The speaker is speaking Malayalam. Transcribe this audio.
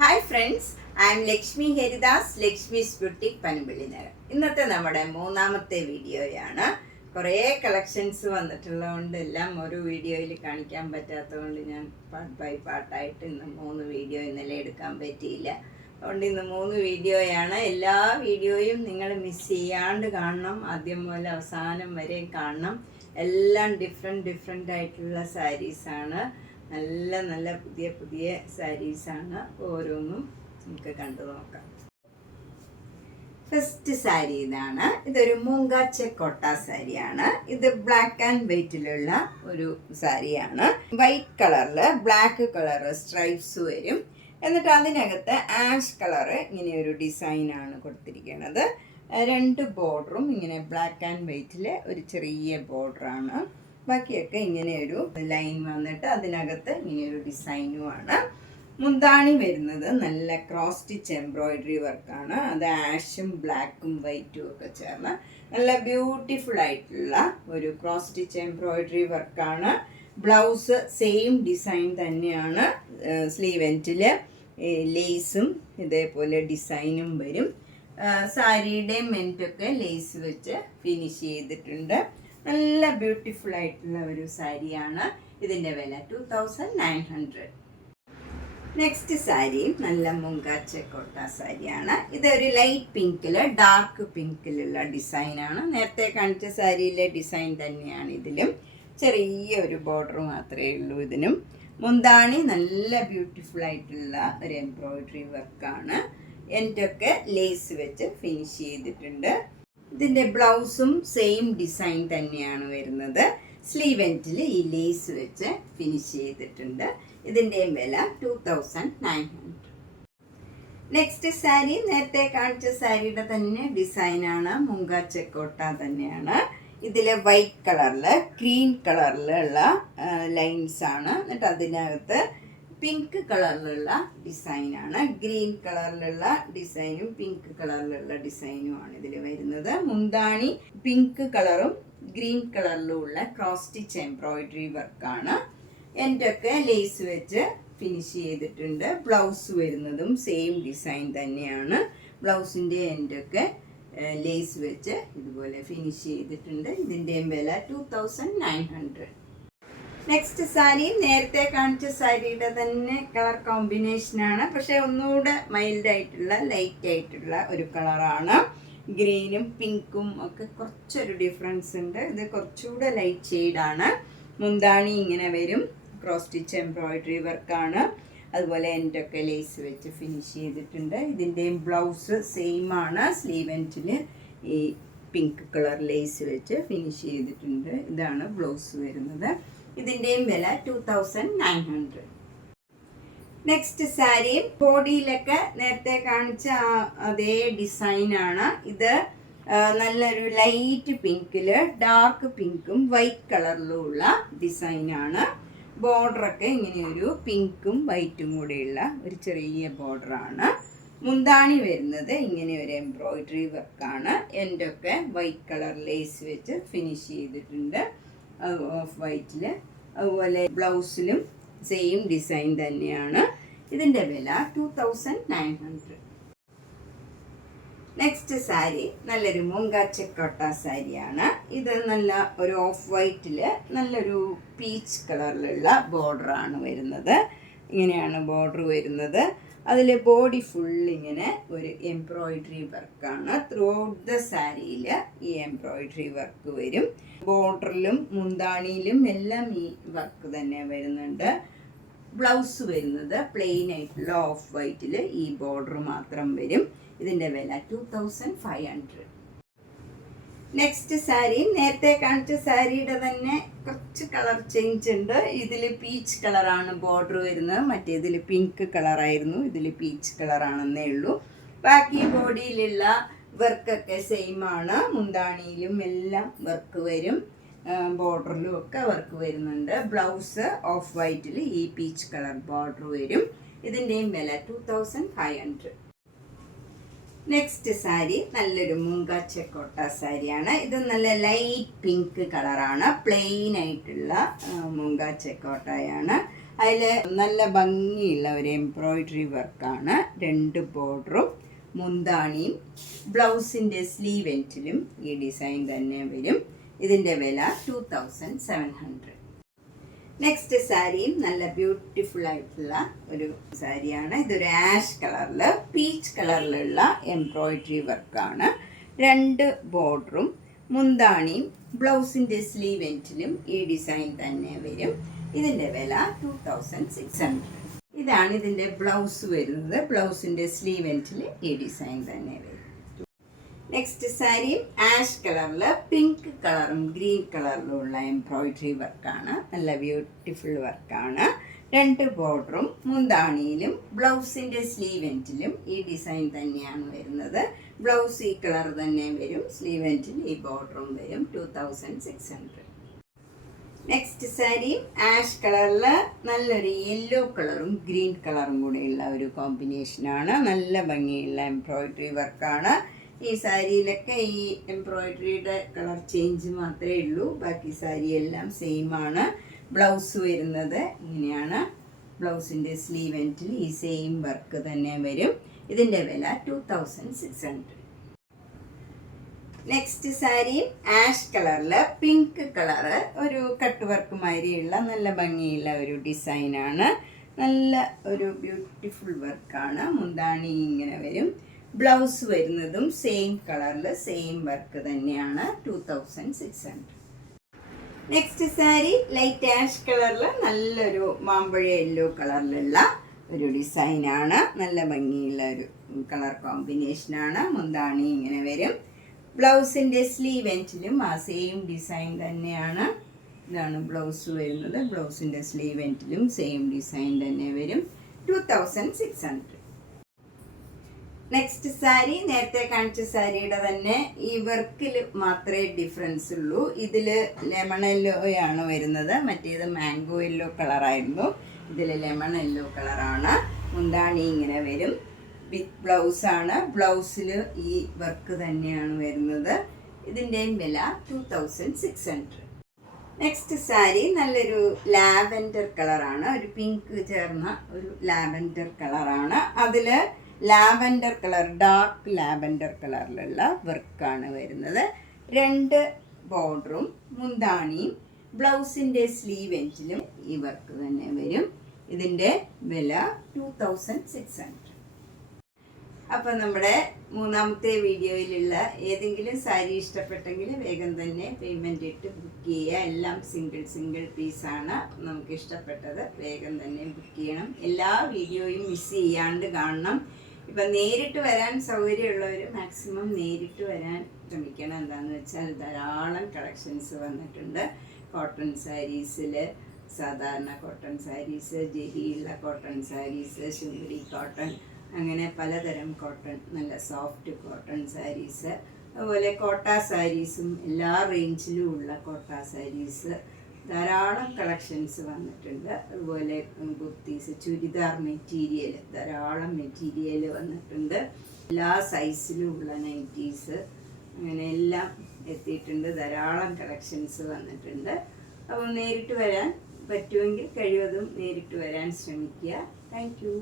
Hi friends, I M Lakshmi Haridas, Lakshmi's boutique Panampilly Nagar. ഇന്നത്തെ നമ്മുടെ മൂന്നാമത്തെ വീഡിയോയാണ്. കുറേ കളക്ഷൻസ് വന്നിട്ടുള്ളതുകൊണ്ട് എല്ലാം ഒരു വീഡിയോയിൽ കാണിക്കാൻ പറ്റാത്തതുകൊണ്ട് ഞാൻ പാർട്ട് ബൈ പാർട്ടായിട്ട് ഇന്ന് 3 വീഡിയോ ഇന്നലെ എടുക്കാൻ പറ്റിയില്ല. അതുകൊണ്ട് ഇന്ന് 3 വീഡിയോയാണ്. എല്ലാ വീഡിയോയും നിങ്ങൾ മിസ് ചെയ്യാണ്ട് കാണണം, ആദ്യം മുതൽ അവസാനം വരെ കാണണം. എല്ലാം ഡിഫറെൻ്റ് ആയിട്ടുള്ള സാരീസാണ്. നല്ല നല്ല പുതിയ പുതിയ സാരീസാണ്. ഓരോന്നും നമുക്ക് കണ്ടു നോക്കാം. ഫസ്റ്റ് സാരി ഇതാണ്. ഇതൊരു മൂങ്കാച്ച കോട്ട സാരിയാണ്. ഇത് ബ്ലാക്ക് ആൻഡ് വൈറ്റിലുള്ള ഒരു സാരിയാണ്. വൈറ്റ് കളറിൽ ബ്ലാക്ക് കളർ സ്ട്രൈപ്സ് വരും. എന്നിട്ട് അതിനകത്ത് ആഷ് കളറ് ഇങ്ങനെ ഒരു ഡിസൈനാണ് കൊടുത്തിരിക്കുന്നത്. 2 ബോർഡറും ഇങ്ങനെ ബ്ലാക്ക് ആൻഡ് വൈറ്റിൽ ഒരു ചെറിയ ബോർഡറാണ്. ബാക്കിയൊക്കെ ഇങ്ങനെ ഒരു ലൈൻ വന്നിട്ട് അതിനകത്ത് ഇങ്ങനെയൊരു ഡിസൈനുമാണ്. മുന്താണി വരുന്നത് നല്ല ക്രോസ് സ്റ്റിച്ച് എംബ്രോയിഡറി വർക്കാണ്. അത് ആഷും ബ്ലാക്കും വൈറ്റും ഒക്കെ ചേർന്ന് നല്ല ബ്യൂട്ടിഫുൾ ആയിട്ടുള്ള ഒരു ക്രോസ് സ്റ്റിച്ച് എംബ്രോയിഡറി വർക്കാണ്. ബ്ലൗസ് സെയിം ഡിസൈൻ തന്നെയാണ്. സ്ലീവ് എൻഡിൽ ലേസും ഇതേപോലെ ഡിസൈനും വരും. സാരിയുടെ മെൻറ്റൊക്കെ ലേസ് വെച്ച് ഫിനിഷ് ചെയ്തിട്ടുണ്ട്. നല്ല ബ്യൂട്ടിഫുൾ ആയിട്ടുള്ള ഒരു സാരിയാണ്. ഇതിൻ്റെ വില 2900. നെക്സ്റ്റ് സാരി നല്ല മൂങ്കാച്ച കോട്ട സാരിയാണ്. ഇതൊരു ലൈറ്റ് പിങ്കിൽ ഡാർക്ക് പിങ്കിലുള്ള ഡിസൈനാണ്. നേരത്തെ കാണിച്ച സാരിയിലെ ഡിസൈൻ തന്നെയാണ് ഇതിലും. ചെറിയൊരു ബോർഡർ മാത്രമേ ഉള്ളൂ ഇതിനും. മുന്താണി നല്ല ബ്യൂട്ടിഫുൾ ആയിട്ടുള്ള ഒരു എംബ്രോയിഡറി വർക്കാണ്. എൻഡൊക്കെ ലേസ് വെച്ച് ഫിനിഷ് ചെയ്തിട്ടുണ്ട്. ഇതിൻ്റെ ബ്ലൗസും സെയിം ഡിസൈൻ തന്നെയാണ് വരുന്നത്. സ്ലീവ് എൻഡിൽ ഈ ലേസ് വെച്ച് ഫിനിഷ് ചെയ്തിട്ടുണ്ട്. ഇതിൻ്റെയും വില 2900. നെക്സ്റ്റ് സാരി നേരത്തെ കാണിച്ച സാരിയുടെ തന്നെ ഡിസൈനാണ്. മൂങ്കാച്ച കോട്ട തന്നെയാണ്. ഇതിൽ വൈറ്റ് കളറിൽ ഗ്രീൻ കളറിലുള്ള ലൈൻസാണ്. എന്നിട്ട് അതിനകത്ത് പിങ്ക് കളറിലുള്ള ഡിസൈനാണ്. ഗ്രീൻ കളറിലുള്ള ഡിസൈനും പിങ്ക് കളറിലുള്ള ഡിസൈനുമാണ് ഇതിൽ വരുന്നത്. മുന്താണി പിങ്ക് കളറും ഗ്രീൻ കളറിലും ഉള്ള ക്രോസ് സ്റ്റിച്ച് എംബ്രോയിഡറി വർക്കാണ്. എൻഡൊക്കെ ലേസ് വെച്ച് ഫിനിഷ് ചെയ്തിട്ടുണ്ട്. ബ്ലൗസ് വരുന്നതും സെയിം ഡിസൈൻ തന്നെയാണ്. ബ്ലൗസിൻ്റെ എൻഡൊക്കെ ലേസ് വെച്ച് ഇതുപോലെ ഫിനിഷ് ചെയ്തിട്ടുണ്ട്. ഇതിൻ്റെയും വില 2900. നെക്സ്റ്റ് സാരി നേരത്തെ കാണിച്ച സാരിയുടെ തന്നെ കളർ കോമ്പിനേഷനാണ്. പക്ഷേ ഒന്നുകൂടെ മൈൽഡ് ആയിട്ടുള്ള ലൈറ്റ് ആയിട്ടുള്ള ഒരു കളറാണ്. ഗ്രീനും പിങ്കും ഒക്കെ കുറച്ചൊരു ഡിഫറൻസ് ഉണ്ട്. ഇത് കുറച്ചുകൂടെ ലൈറ്റ് ഷെയ്ഡാണ്. മുന്താണി ഇങ്ങനെ വരും. ക്രോസ് സ്റ്റിച്ച് എംബ്രോയിഡറി വർക്കാണ്. അതുപോലെ എൻഡൊക്കെ ലേസ് വെച്ച് ഫിനിഷ് ചെയ്തിട്ടുണ്ട്. ഇതിൻ്റെയും ബ്ലൗസ് സെയിം ആണ്. സ്ലീവ് എൻഡിൽ ഈ പിങ്ക് കളർ ലേസ് വെച്ച് ഫിനിഷ് ചെയ്തിട്ടുണ്ട്. ഇതാണ് ബ്ലൗസ് വരുന്നത്. ഇതിൻ്റെയും വില 2900. നെക്സ്റ്റ് സാരി ബോഡിയിലൊക്കെ നേരത്തെ കാണിച്ച അതേ ഡിസൈനാണ്. ഇത് നല്ലൊരു ലൈറ്റ് പിങ്കിൽ ഡാർക്ക് പിങ്കും വൈറ്റ് കളറിലും ഉള്ള ഡിസൈനാണ്. ബോർഡറൊക്കെ ഇങ്ങനെയൊരു പിങ്കും വൈറ്റും കൂടെയുള്ള ഒരു ചെറിയ ബോർഡറാണ്. മുന്താണി വരുന്നത് ഇങ്ങനെ ഒരു എംബ്രോയിഡറി വർക്കാണ്. എൻഡൊക്കെ വൈറ്റ് കളർ ലേസ് വെച്ച് ഫിനിഷ് ചെയ്തിട്ടുണ്ട്. ഓഫ് വൈറ്റിൽ. അതുപോലെ ബ്ലൗസിലും സെയിം ഡിസൈൻ തന്നെയാണ്. ഇതിൻ്റെ വില 2900. നെക്സ്റ്റ് സാരി നല്ലൊരു മൂങ്കാച്ച കോട്ട സാരിയാണ്. ഇത് നല്ല ഒരു ഓഫ് വൈറ്റിൽ നല്ലൊരു പീച്ച് കളറിലുള്ള ബോർഡറാണ് വരുന്നത്. ഇങ്ങനെയാണ് ബോർഡർ വരുന്നത്. അതിൽ ബോഡി ഫുൾ ഇങ്ങനെ ഒരു എംബ്രോയിഡറി വർക്കാണ്. ത്രൂ ഔട്ട് ദ സാരിയിൽ ഈ എംബ്രോയിഡറി വർക്ക് വരും. ബോർഡറിലും മുന്താണിയിലും എല്ലാം ഈ വർക്ക് തന്നെ വരുന്നുണ്ട്. ബ്ലൗസ് വരുന്നത് പ്ലെയിൻ ആയിട്ടുള്ള ഓഫ് വൈറ്റിൽ ഈ ബോർഡർ മാത്രം വരും. ഇതിൻ്റെ വില 2500. നെക്സ്റ്റ് സാരി നേരത്തെ കാണിച്ച സാരിയുടെ തന്നെ കുറച്ച് കളർ ചേഞ്ച് ഉണ്ട്. ഇതിൽ പീച്ച് കളറാണ് ബോർഡർ വരുന്നത്. മറ്റേതിൽ പിങ്ക് കളറായിരുന്നു. ഇതിൽ പീച്ച് കളറാണെന്നേ ഉള്ളൂ. ബാക്കി ബോഡിയിലുള്ള വർക്കൊക്കെ സെയിം ആണ്. മുന്താണിയിലും എല്ലാം വർക്ക് വരും. ബോർഡറിലും ഒക്കെ വർക്ക് വരുന്നുണ്ട്. ബ്ലൗസ് ഓഫ് വൈറ്റിൽ ഈ പീച്ച് കളർ ബോർഡർ വരും. ഇതിൻ്റെയും വില 2500. നെക്സ്റ്റ് സാരി നല്ലൊരു മൂങ്കാച്ച കോട്ട സാരിയാണ്. ഇത് നല്ല ലൈറ്റ് പിങ്ക് കളറാണ്. പ്ലെയിൻ ആയിട്ടുള്ള മൂങ്കാച്ച കോട്ടയാണ്. അതിൽ നല്ല ഭംഗിയുള്ള ഒരു എംബ്രോയിഡറി വർക്കാണ്. 2 ബോർഡറും മുന്താണിയും ബ്ലൗസിൻ്റെ സ്ലീവ് എൻഡിലും ഈ ഡിസൈൻ തന്നെ വരും. ഇതിൻ്റെ വില 2700. നെക്സ്റ്റ് സാരിയും നല്ല ബ്യൂട്ടിഫുൾ ആയിട്ടുള്ള ഒരു സാരിയാണ്. ഇതൊരു ആഷ് കളറിൽ പീച്ച് കളറിലുള്ള എംബ്രോയിഡറി വർക്കാണ്. 2 ബോർഡറും മുന്താണിയും ബ്ലൗസിൻ്റെ സ്ലീവ് എൻഡിലും ഈ ഡിസൈൻ തന്നെ വരും. ഇതിൻ്റെ വില 2600. ഇതാണ് ഇതിൻ്റെ ബ്ലൗസ് വരുന്നത്. ബ്ലൗസിൻ്റെ സ്ലീവ് എൻഡിൽ ഈ ഡിസൈൻ തന്നെ വരും. നെക്സ്റ്റ് സാരിയും ആഷ് കളറിൽ പിങ്ക് കളറും ഗ്രീൻ കളറിലും ഉള്ള എംബ്രോയിഡറി വർക്കാണ്. നല്ല ബ്യൂട്ടിഫുൾ വർക്കാണ്. 2 ബോർഡറും മുന്താണിയിലും ബ്ലൗസിൻ്റെ സ്ലീവ് എൻഡിലും ഈ ഡിസൈൻ തന്നെയാണ് വരുന്നത്. ബ്ലൗസ് ഈ കളർ തന്നെ വരും. സ്ലീവ് എൻഡിൽ ഈ ബോർഡറും വരും. 2600. നെക്സ്റ്റ് സാരി ആഷ് കളറിൽ നല്ലൊരു യെല്ലോ കളറും ഗ്രീൻ കളറും കൂടെയുള്ള ഒരു കോമ്പിനേഷനാണ്. നല്ല ഭംഗിയുള്ള എംബ്രോയിഡറി വർക്കാണ്. ഈ സാരിയിലൊക്കെ ഈ എംബ്രോയിഡറിയുടെ കളർ ചേഞ്ച് മാത്രമേ ഉള്ളൂ. ബാക്കി സാരി എല്ലാം സെയിം ആണ്. ബ്ലൗസ് വരുന്നത് ഇങ്ങനെയാണ്. ബ്ലൗസിൻ്റെ സ്ലീവ് എൻഡിൽ ഈ സെയിം വർക്ക് തന്നെ വരും. ഇതിൻ്റെ വില 2600. നെക്സ്റ്റ് സാരി ആഷ് കളറിൽ പിങ്ക് കളറ് ഒരു കട്ട് വർക്ക് മാതിരിയുള്ള നല്ല ഭംഗിയുള്ള ഒരു ഡിസൈനാണ്. നല്ല ഒരു ബ്യൂട്ടിഫുൾ വർക്കാണ്. മുന്താണി ഇങ്ങനെ വരും. ബ്ലൗസ് വരുന്നതും സെയിം കളറിൽ സെയിം വർക്ക് തന്നെയാണ്. 2600. നെക്സ്റ്റ് സാരി ലൈറ്റ് ആഷ് കളറിൽ നല്ലൊരു മാമ്പഴ യെല്ലോ കളറിലുള്ള ഒരു ഡിസൈനാണ്. നല്ല ഭംഗിയുള്ള ഒരു കളർ കോമ്പിനേഷനാണ്. മുന്താണി ഇങ്ങനെ വരും. ബ്ലൗസിൻ്റെ സ്ലീവ് എൻഡിലും ആ സെയിം ഡിസൈൻ തന്നെയാണ്. ഇതാണ് ബ്ലൗസ് വരുന്നത്. ബ്ലൗസിൻ്റെ സ്ലീവ് എൻഡിലും സെയിം ഡിസൈൻ തന്നെ വരും. 2600. നെക്സ്റ്റ് സാരി നേരത്തെ കാണിച്ച സാരിയുടെ തന്നെ ഈ വർക്കിൽ മാത്രമേ ഡിഫറൻസ് ഉള്ളൂ. ഇതിൽ ലെമൺ യെല്ലോയാണ് വരുന്നത്. മറ്റേത് മാംഗോ യെല്ലോ കളറായിരുന്നു. ഇതിൽ ലെമൺ യെല്ലോ കളറാണ്. മുന്താണി ഇങ്ങനെ വരും. വിത്ത് ബ്ലൗസാണ്. ബ്ലൗസിൽ ഈ വർക്ക് തന്നെയാണ് വരുന്നത്. ഇതിൻ്റെയും വില 2600. നെക്സ്റ്റ് സാരി നല്ലൊരു ലാവൻഡർ കളറാണ്. ഒരു പിങ്ക് ചേർന്ന ഒരു ലാവൻഡർ കളറാണ്. അതിൽ ലാവൻഡർ കളർ ഡാർക്ക് ലാവൻഡർ കളറിലുള്ള വർക്കാണ് വരുന്നത്. 2 ബോർഡറും മുന്താണിയും ബ്ലൗസിൻ്റെ സ്ലീവ് എൻഡിലും ഈ വർക്ക് തന്നെ വരും. ഇതിൻ്റെ വില 2600. അപ്പോൾ നമ്മുടെ മൂന്നാമത്തെ വീഡിയോയിലുള്ള ഏതെങ്കിലും സാരി ഇഷ്ടപ്പെട്ടെങ്കിൽ വേഗം തന്നെ പേയ്മെൻറ്റ് ഇട്ട് ബുക്ക് ചെയ്യുക. എല്ലാം സിംഗിൾ പീസാണ്. നമുക്ക് ഇഷ്ടപ്പെട്ടത് വേഗം തന്നെ ബുക്ക് ചെയ്യണം. എല്ലാ വീഡിയോയും മിസ് ചെയ്യാണ്ട് കാണണം. ഇപ്പം നേരിട്ട് വരാൻ സൗകര്യമുള്ളവർ മാക്സിമം നേരിട്ട് വരാൻ ശ്രമിക്കണം. എന്താണെന്ന് വെച്ചാൽ ധാരാളം കളക്ഷൻസ് വന്നിട്ടുണ്ട്. കോട്ടൺ സാരീസിൽ സാധാരണ കോട്ടൺ സാരീസ്, ജെരിയുള്ള കോട്ടൺ സാരീസ്, ശുങ്കരി കോട്ടൺ, അങ്ങനെ പലതരം കോട്ടൺ, നല്ല സോഫ്റ്റ് കോട്ടൺ സാരീസ്, അതുപോലെ കോട്ട സാരീസും എല്ലാ റേഞ്ചിലും ഉള്ള കോട്ട സാരീസ് ധാരാളം കളക്ഷൻസ് വന്നിട്ടുണ്ട്. അതുപോലെ കുർത്തീസ്, ചുരിദാർ മെറ്റീരിയൽ, ധാരാളം മെറ്റീരിയൽ വന്നിട്ടുണ്ട്. എല്ലാ സൈസിലും ഉള്ള നൈറ്റീസ്, അങ്ങനെ എല്ലാം എത്തിയിട്ടുണ്ട്. ധാരാളം കളക്ഷൻസ് വന്നിട്ടുണ്ട്. അപ്പോൾ നേരിട്ട് വരാൻ പറ്റുമെങ്കിൽ കഴിവതും നേരിട്ട് വരാൻ ശ്രമിക്കുക. Thank you.